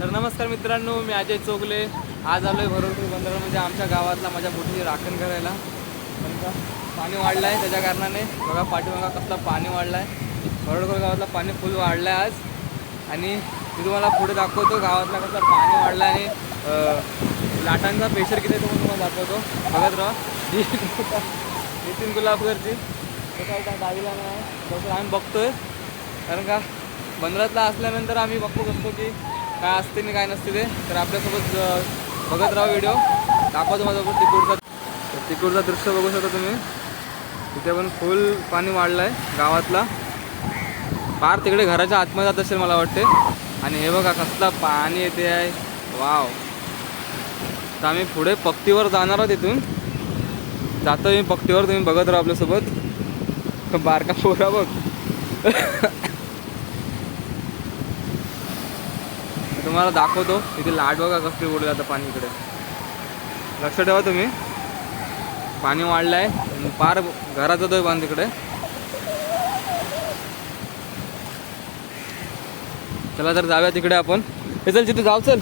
तर नमस्कार मित्रांनो मी अजय चोगले. आज आलो आलोय बंदर बंदरामध्ये म्हणजे आमच्या गावातला माझ्या बोटीची राखण करायला. पण का पाणी वाढलं आहे त्याच्या कारणाने. बघा पाठीमागा कसला पाणी वाढलं आहे भरडकर गावातला पाणी फुल वाढलं आहे आज. आणि मी तुम्हाला पुढे दाखवतो गावातला कसला पाणी वाढलं आहे आणि लाटांचा प्रेशर किती आहे तो तुम्हाला दाखवतो. बघत राहा. नितीन गुलाबकरची तो काय नाही. आम्ही बघतोय. कारण का बंदरातला असल्यानंतर आम्ही बघतो बघतो की काय असते आणि काय नसते ते तर आपल्यासोबत बघत राहा व्हिडिओ. दाखवा तुम्हाला तिकडचा तर तिकडचा दृश्य बघू शकता तुम्ही. तिथे पण फुल पाणी वाढलं आहे गावातला. फार तिकडे घराच्या आतमध्ये जात असेल मला वाटते. आणि हे बघा कसला पाणी येते आहे. वाव. तर आम्ही पुढे पक्तीवर जाणार आहोत इथून. जातो मी पक्तीवर तुम्ही बघत राहा आपल्यासोबत. बारका पोरा बघ. तुम्हाला दाखवतो. इथे लाट बघा कसली उडलं जातं पाणी इकडे लक्ष ठेवा तुम्ही. पाणी वाढलं आहे पार घरात जातोय पाणी तिकडे. चला तर जाऊया तिकडे आपण. हे चल तिथे जाऊ चल.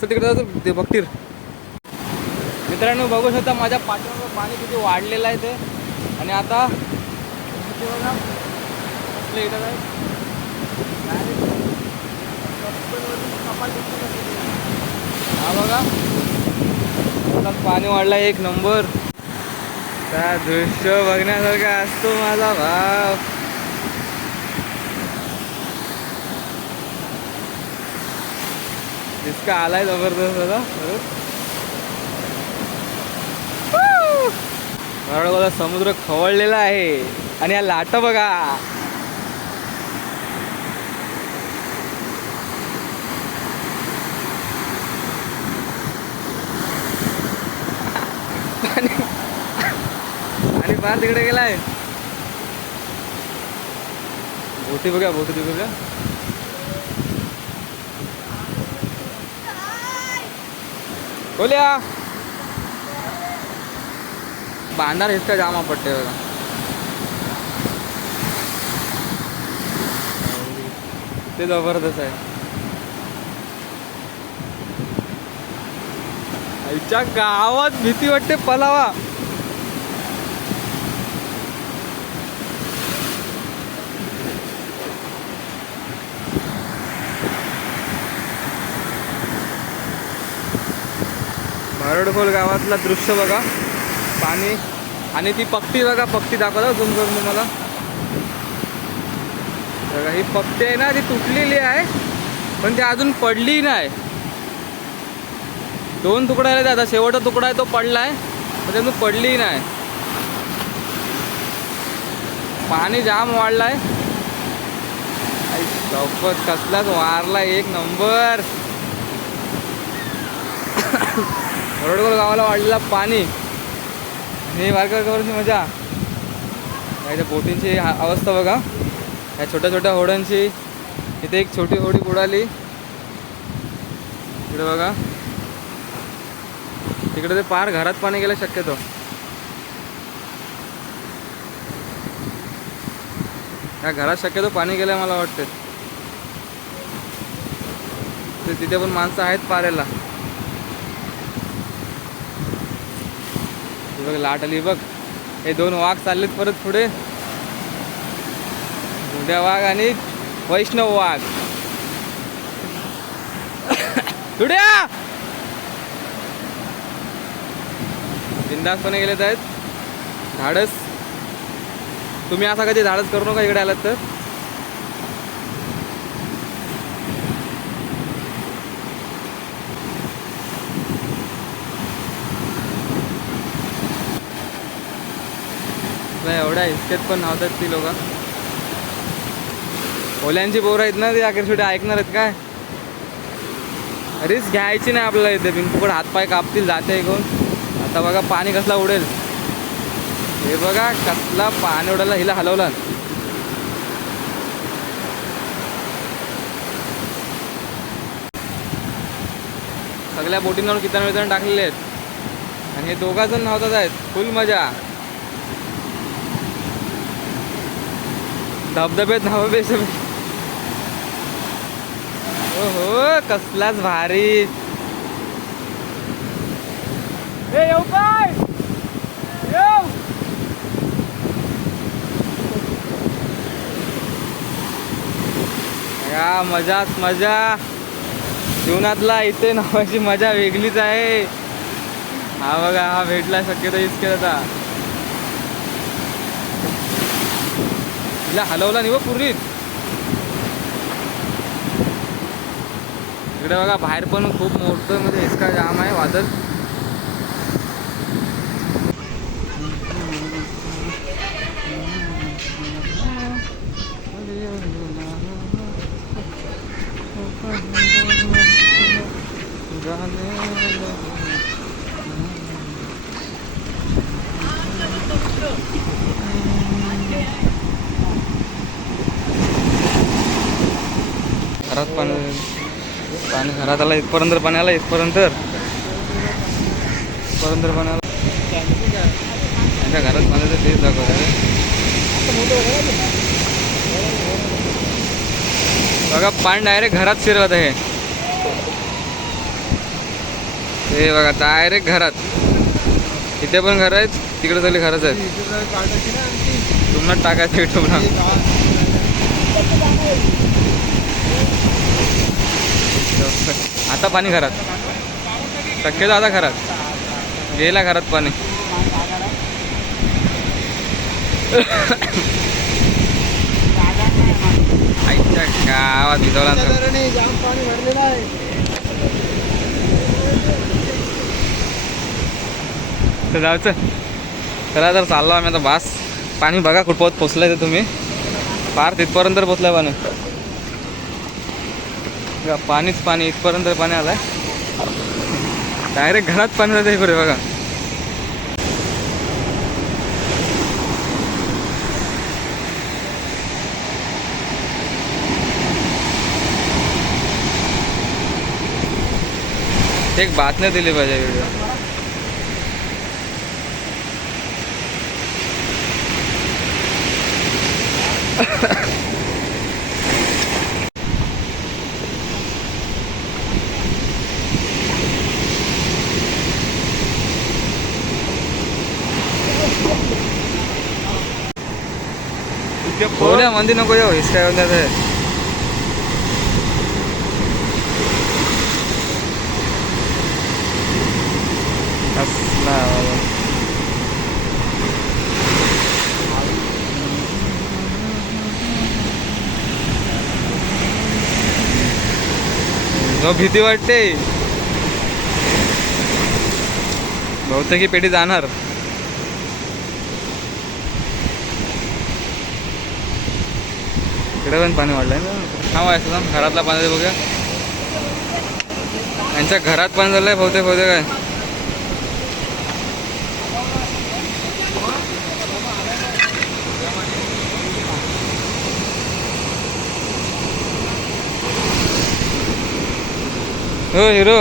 चल तिकडे जाऊ ते बघतील. मित्रांनो बघू शकता माझ्या पाठीवर पाणी किती वाढलेलं आहे ते. आणि आता बघा, इथं काय? हा बघा. आता पाणी वाढलं एक नंबर. त्या दृश्य बघण्यासारखा असतो माझा भाव इसका आलाय जबरदस्त आता बरोबर? बघा समुद्र खवळलेला आहे. आणि या लाट बघा आणि आणि तिकडे गेलाय. बोटी बघा बोटी बघा बोल्या बांधार इतका जामा पडते बघा. ते जबरदस्त आहे. आईच्या गावात भीती वाटते पलावा. हरडखोल गावातला दृश्य बघा. पाणी आणि ती पक्ती बघा पक्ती दाखवला झूम करून तुम्हाला. बघा ही पक्ती आहे ना ती तुटलेली आहे पण ती अजून पडली नाही. दोन तुकडा आले आता शेवटचा तुकडा आहे तो पडला आहे पण त्यातून पडली नाही. पाणी जाम वाढलाय. आई कसलाच वारला एक नंबर. रोडवर गावाला वाढलेला पाणी. हे वारकरची मजा. त्या बोटींची हा- अवस्था बघा. या छोट्या छोट्या होड्यांची. इथे एक छोटी होडी बुडाली. इकडे बघा. तिकडे ते पार घरात पाणी गेलं शक्यतो. या घरात शक्यतो पाणी गेलं मला वाटतं ते तिथे पण माणसं आहेत पाऱ्याला बघ लाट आली बघ. हे दोन वाघ चाललेत परत पुढे. उद्या वाघ आणि वैष्णव वाघ. उड्या बिंदासपणे गेलेत आहेत? धाडस. तुम्ही असा कधी धाडस करू नका इकडे आलात तर नाही एवढ्या हिसक्यात पण नव्हतात ती लोक. ओल्यांची पोरं आहेत ना ते अखेर शेवटी ऐकणार आहेत काय? रिस्क घ्यायची नाही आपल्याला इथे. बिंकुकड हातपाय कापतील जाते ऐकून आता बघा पाणी कसला उडेल. हे बघा कसला पाणी उडायला हिला हलवला. सगळ्या बोटींवर किती वितरण टाकलेले आहेत. आणि हे दोघा जण नव्हतात आहेत. फुल मजा. धबधबे धबधबे हो हो कसलाच भारी. ए येऊ काय? येऊ. या मजाच मजा. जीवनातला इथे नावाची मजा वेगळीच आहे. हा बघा हा भेटला शक्यतो इतके आता. आता हलवला नाही हो व पूर्वीच इकडे बघा बाहेर पण खूप मोठं म्हणजे इतका जाम आहे वादळ. घरात पाणी पाणी घरात आला इथपर्यंत पाणी आला इथपर्यंत इथपर्यंत पाणी आला. त्यांच्या घरात पाण्याचं तेच दाखवत बघा पाणी डायरेक्ट घरात शिरवत आहे. हे बघा डायरेक्ट घरात. इथे पण घर आहेत तिकडे सगळे घरच आहेत. तुम्हाला टाकायचं युट्यूबला आता पाणी घरात. शक्यतो आता घरात. गेला घरात पाणी. आईच्या गावात भिजवला तर जायचं चला. तर चाललो आम्ही आता बास. पाणी बघा कुठपत पोचलाय ते तुम्ही. फार तिथपर्यंत पोचलाय पाणी. बघा, पाणीच पाणी इथपर्यंत पाणी आलंय. डायरेक्ट घरात पाणी जाते इकडे बघा. एक बातम्या दिली पाहिजे व्हिडिओ मंदी नको येऊ इसका येऊन द्या असला भीती वाटते बहुतेक ही पेढी जाणार इकडे पण पाणी वाढलंय. ना हा व्हायचं ना घरातला पाणी बघूया. यांच्या घरात पाणी झालंय बहुतेक बहुतेक काय हो हिरो.